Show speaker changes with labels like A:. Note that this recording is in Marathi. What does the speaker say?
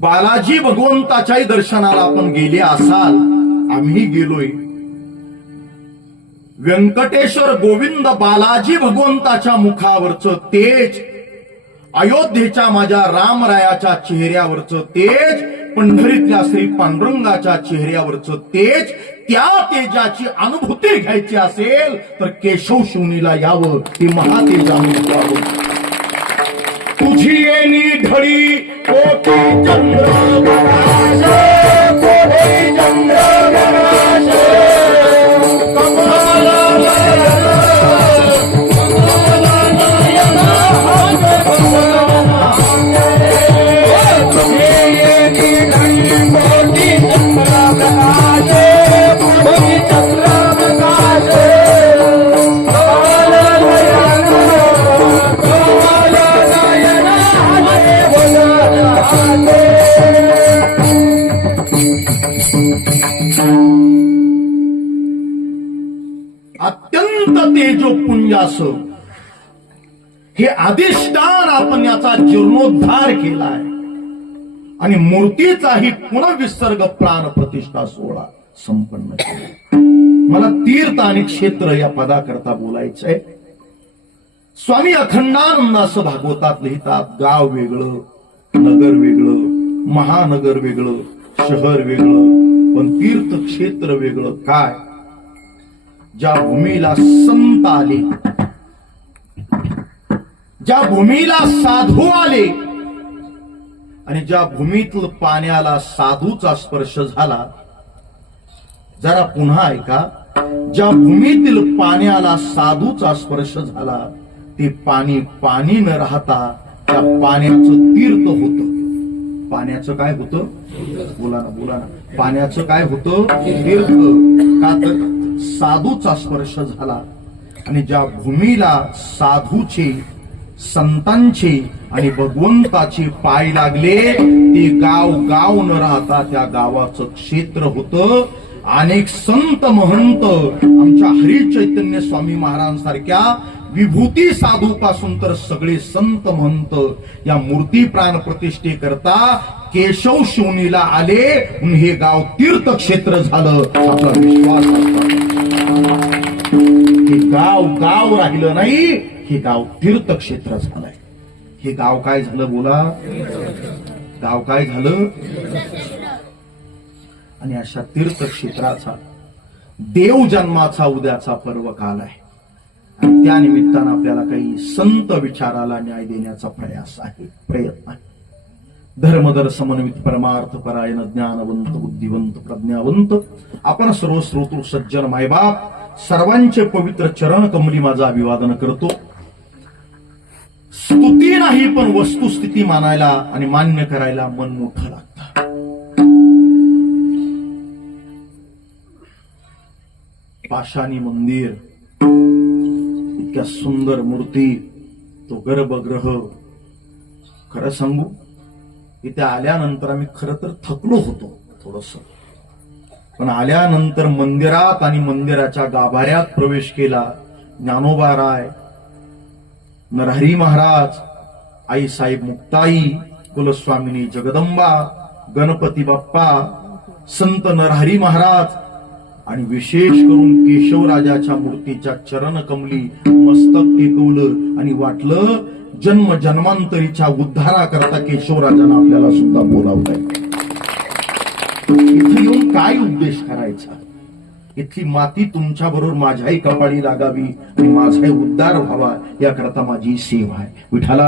A: बालाजी भगवंताच्याही दर्शनाला आपण गेले असाल आम्ही गेलोय. व्यंकटेश्वर गोविंद बालाजी भगवंताच्या मुखावरचं तेज अयोध्येच्या माझ्या रामरायाच्या चेहऱ्यावरचं तेज पंढरीतल्या श्री पांडुरंगाच्या चेहऱ्यावरचं तेज त्या तेजाची अनुभूती घ्यायची असेल तर केशव शिवनीला यावं ते महातेज अनुभवावं तुझी येणी ढळी अत्यंत तेजो पुंजास हे अधिष्ठान आपण याचा जीर्णोद्धार केलाय. आणि मूर्तीचाही पुनर्विसर्ग प्राण प्रतिष्ठा सोहळा संपन्न केला. मला तीर्थ आणि क्षेत्र या पदाकरता बोलायचंय. स्वामी अखंडानंद असं भागवतात लिहितात गाव वेगळं नगर वेगळं महानगर वेगळं शहर वेगळं पण तीर्थक्षेत्र वेगळं. काय? ज्या भूमीला संत आले ज्या भूमीला साधू आले आणि ज्या भूमीतील पाण्याला साधूचा स्पर्श झाला जरा पुन्हा ऐका. ज्या भूमीतील पाण्याला साधूचा स्पर्श झाला ते पाणी पाणी न राहता त्या पाण्याचं तीर्थ होतं. पाण्याचं काय होतं? बोला ना बोला ना. पाण्याचं काय होतं? तीर्थ का तर साधूचा स्पर्श झाला. आणि ज्या भूमीला साधूचे संतांचे आणि भगवंताचे पाय लागले ते गाव गाव न राहता त्या गावाचं क्षेत्र होतं. अनेक संत महंत आमच्या हरी चैतन्य स्वामी महाराजांसारख्या विभूती साधू पासून तर सगळे संत महंत या मूर्ती प्राण प्रतिष्ठे करता केशव शिवनीला आले हे गाव तीर्थक्षेत्र झालं. आपला विश्वास हे गाव गाव राहिलं नाही हे गाव तीर्थक्षेत्र झालंय. हे गाव काय झालं बोला? गाव काय झालं? आणि अशा तीर्थक्षेत्राचा देव जन्माचा उद्याचा पर्व काल आहे. आणि त्या निमित्तानं आपल्याला काही संत विचाराला न्याय देण्याचा प्रयास आहे प्रयत्न आहे. धर्मदर समन्वित परमार्थ परायण ज्ञानवंत बुद्धिवंत प्रज्ञावंत आपण सर्व श्रोतृ सज्जन मायबाप सर्वांचे पवित्र चरण कमली माझा अभिवादन करतो. स्तुती नाही पण वस्तुस्थिती मानायला आणि मान्य करायला मन मोठं लागतं. पाषाणी मंदिर इतक्या सुंदर मूर्ती तो गर्भग्रह खरं सांगू? इथे आल्यानंतर आम्ही खरं तर थकलो होतो थोडस. पण आल्यानंतर मंदिरात आणि मंदिराच्या गाभाऱ्यात प्रवेश केला. ज्ञानोबा राय नरहरी महाराज आई साहेब मुक्ताई कुलस्वामिनी जगदंबा गणपती बाप्पा संत नरहरी महाराज आणि विशेष करून केशवराजाच्या मूर्तीच्या चरण कमली मस्तक टेकवलं आणि वाटलं जन्म जन्मांतरीच्या उद्धारा करता केशवराजानं आपल्याला सुद्धा बोलावलाय. इथे येऊन काय उद्देश करायचा? इथली माती तुमच्या बरोबर माझ्याही कपाळी लागावी आणि माझाही उद्धार व्हावा याकरता माझी सेवा आहे. विठाला